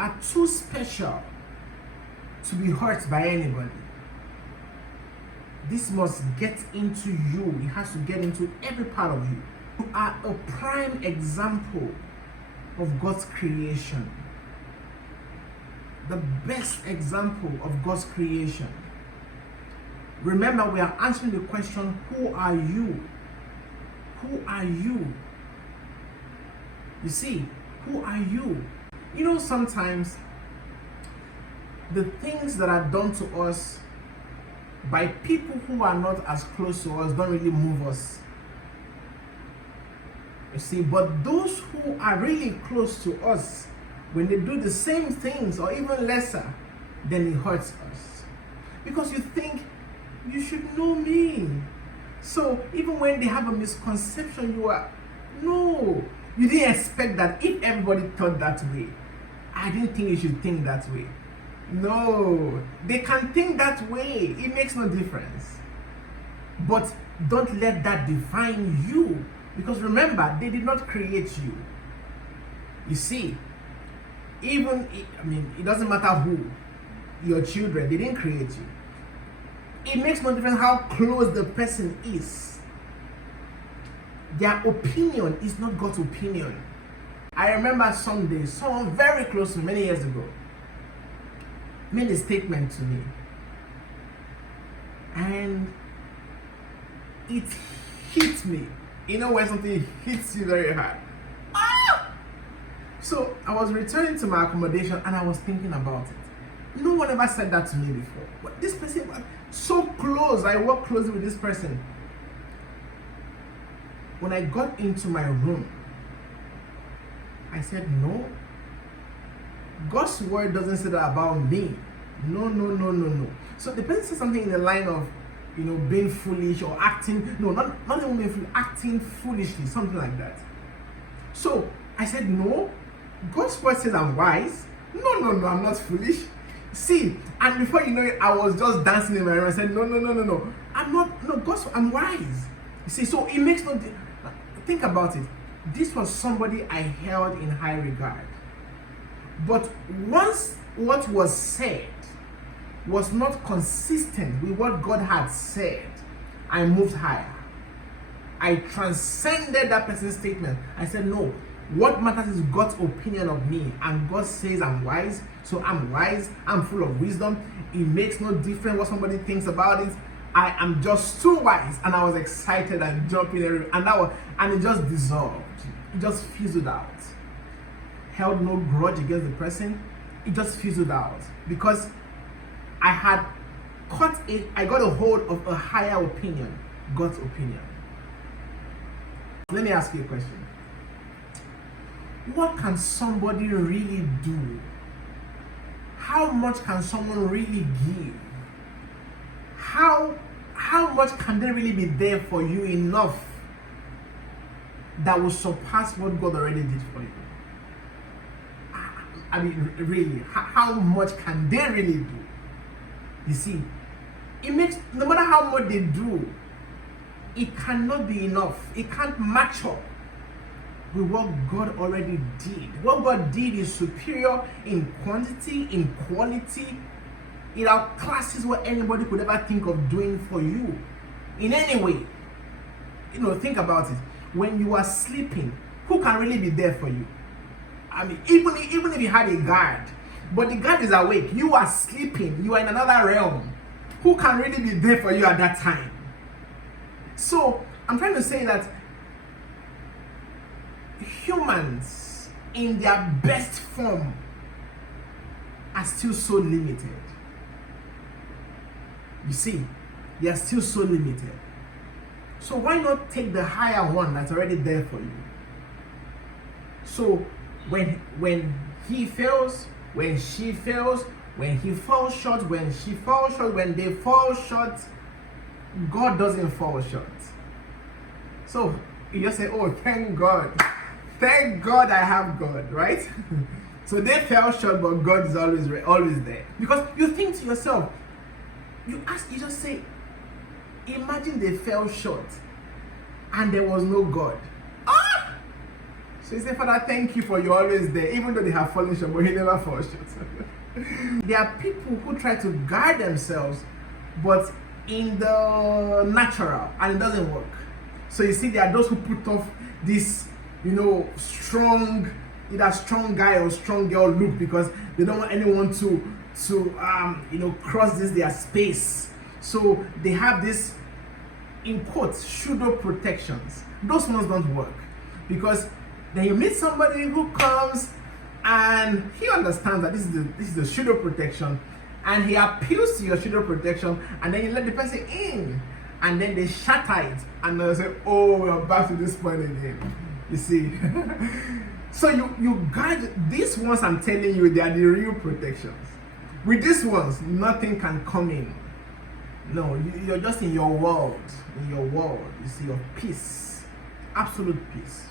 are too special to be hurt by anybody. This must get into you. It has to get into every part of you. You are a prime example of God's creation. The best example of God's creation. Remember, we are answering the question, who are you? Who are you? You see, who are you? You know, sometimes the things that are done to us by people who are not as close to us don't really move us. You see, but those who are really close to us, when they do the same things or even lesser, then it hurts us. Because you think, you should know me. So even when they have a misconception, no, you didn't expect that. If everybody thought that way, I didn't think you should think that way. No, they can think that way. It makes no difference. But don't let that define you. Because remember, they did not create you. You see, it doesn't matter who, your children, they didn't create you. It makes no difference how close the person is. Their opinion is not God's opinion. I remember someday, someone very close to me many years ago made a statement to me. And it hit me. You know when something hits you very hard. So I was returning to my accommodation and I was thinking about it. No one ever said that to me before. But this person was so close. I worked closely with this person. When I got into my room, I said, no. God's word doesn't say that about me. No. So the person said something in the line of, being foolish or acting, not even being foolish, acting foolishly, something like that. So I said, no. God's word says I'm wise. No, I'm not foolish. See, and before you know it, I was just dancing in my room. I said, no. I'm not, no, I'm wise. You see, so it makes no difference. Think about it. This was somebody I held in high regard. But once what was said was not consistent with what God had said, I moved higher. I transcended that person's statement. I said, no, what matters is God's opinion of me. And God says I'm wise, so I'm wise. I'm full of wisdom. It makes no difference what somebody thinks about it. I am just too wise. And I was excited and jumping everywhere. And it just dissolved. It just fizzled out. Held no grudge against the person. It just fizzled out. Because I got a hold of a higher opinion, God's opinion. Let me ask you a question. What can somebody really do? How much can someone really give? How much can they really be there for you enough that will surpass what God already did for you? Really, how much can they really do? You see, it makes, no matter how much they do, it cannot be enough. It can't match up with what God already did. What God did is superior in quantity, in quality. It outclasses what anybody could ever think of doing for you in any way. Think about it. When you are sleeping, who can really be there for you? Even if you had a guard, but the guard is awake, you are sleeping, you are in another realm. Who can really be there for you at that time? So I'm trying to say that humans in their best form are still so limited. You see, they are still so limited. So why not take the higher one that's already there for you? So when he fails, when she fails, when he falls short, when she falls short, when they fall short, God doesn't fall short. So you just say, oh, thank God I have God, right? So they fell short, but God is always there. Because you think to yourself, you just say, imagine they fell short and there was no God. So you say, Father, thank you for you're always there, even though they have fallen short, but he never falls short. There are people who try to guard themselves, but in the natural, and it doesn't work. So you see, there are those who put off this, strong, either strong guy or strong girl look, because they don't want anyone to cross their space. So they have this, in quotes, pseudo protections. Those ones don't work, because then you meet somebody who comes and he understands that this is the pseudo protection, and he appeals to your pseudo protection, and then you let the person in, and then they shatter it, and they'll say, oh, we're back to this point again. You see. So you guard these ones. I'm telling you, they are the real protections. With these ones, nothing can come in. No, you're just in your world. You see, your peace, absolute peace.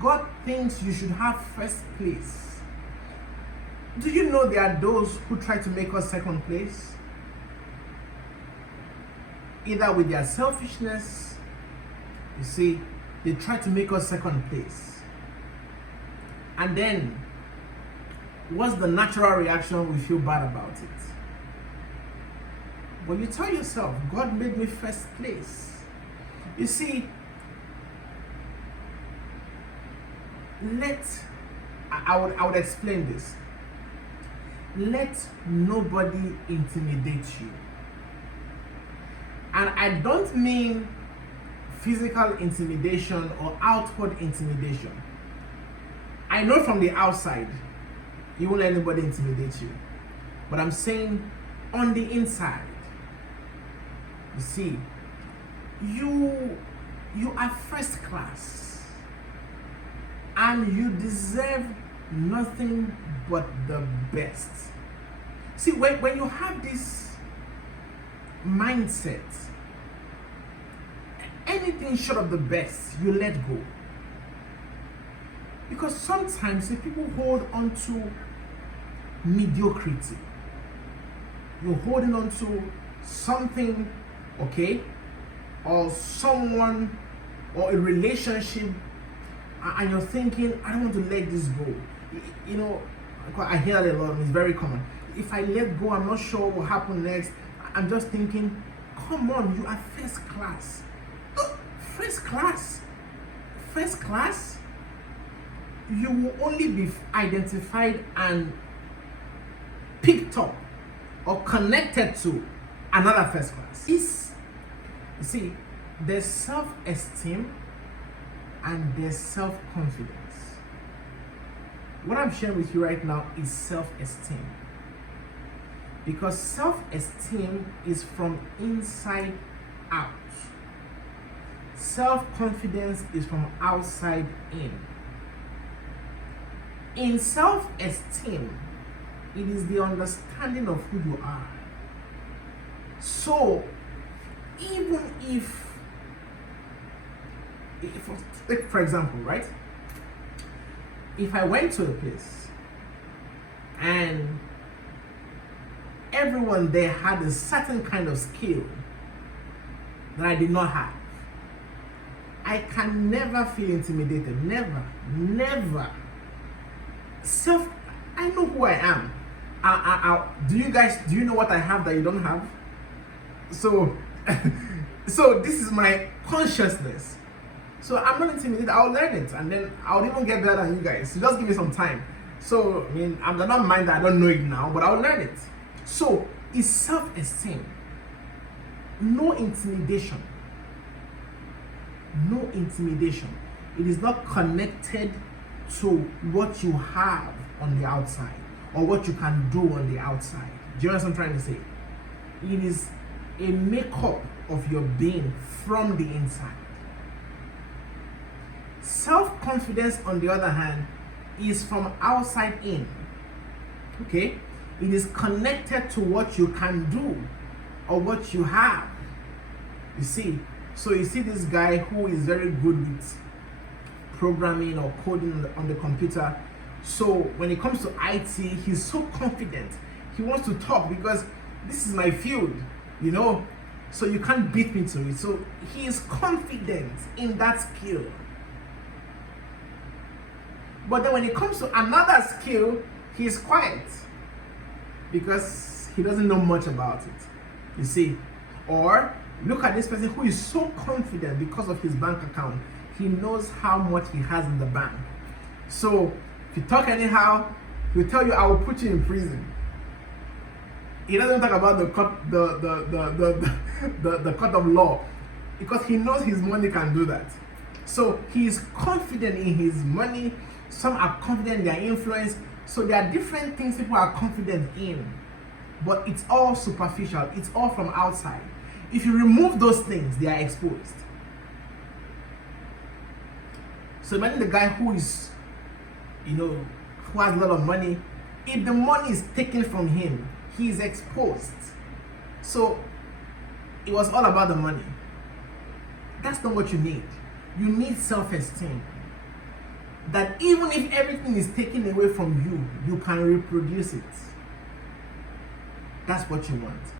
God thinks you should have first place. Do you know there are those who try to make us second place? Either with their selfishness, you see, they try to make us second place. And then, what's the natural reaction? We feel bad about it. But you tell yourself, God made me first place. You see, I would explain this. Let nobody intimidate you. And I don't mean physical intimidation or outward intimidation. I know from the outside, you won't let anybody intimidate you. But I'm saying on the inside, you see, you are first class, and you deserve nothing but the best. See, when you have this mindset, anything short of the best, you let go. Because sometimes if people hold on to mediocrity, you're holding on to something, okay, or someone, or a relationship, and you're thinking, I don't want to let this go. I hear that a lot, and it's very common. If I let go, I'm not sure what will happen next. I'm just thinking, come on, you are first class. First class? First class? You will only be identified and picked up or connected to another first class. You see, there's self-esteem and there's self-confidence. What I'm sharing with you right now is self-esteem. Because self-esteem is from inside out. Self-confidence is from outside in. In self-esteem, it is the understanding of who you are. So, even if for example, right? If I went to a place and everyone there had a certain kind of skill that I did not have, I can never feel intimidated. Never. I know who I am. Do you know what I have that you don't have? So this is my consciousness. So I'm not intimidated. I'll learn it, and then I'll even get better than you guys. So just give me some time. So I'm not mind that I don't know it now, but I'll learn it. So it's self-esteem. No intimidation. No intimidation. It is not connected to what you have on the outside or what you can do on the outside. Do you know what I'm trying to say? It is a makeup of your being from the inside. Self-confidence, on the other hand, is from outside in. Okay? It is connected to what you can do or what you have. You see? So you see this guy who is very good with programming or coding on the computer. So when it comes to IT, he's so confident. He wants to talk because this is my field, So you can't beat me to it. So he is confident in that skill. But then when it comes to another skill, he's quiet because he doesn't know much about it. You see? Or look at this person who is so confident because of his bank account. He knows how much he has in the bank. So if you talk anyhow, he'll tell you, I will put you in prison. He doesn't talk about the court of law because he knows his money can do that. So he is confident in his money. Some are confident in their influence. So there are different things people are confident in, but it's all superficial. It's all from outside. If you remove those things, they are exposed. So imagine the guy who is, who has a lot of money. If the money is taken from him, he is exposed. So it was all about the money. That's not what you need. You need self-esteem. That even if everything is taken away from you, you can reproduce it. That's what you want.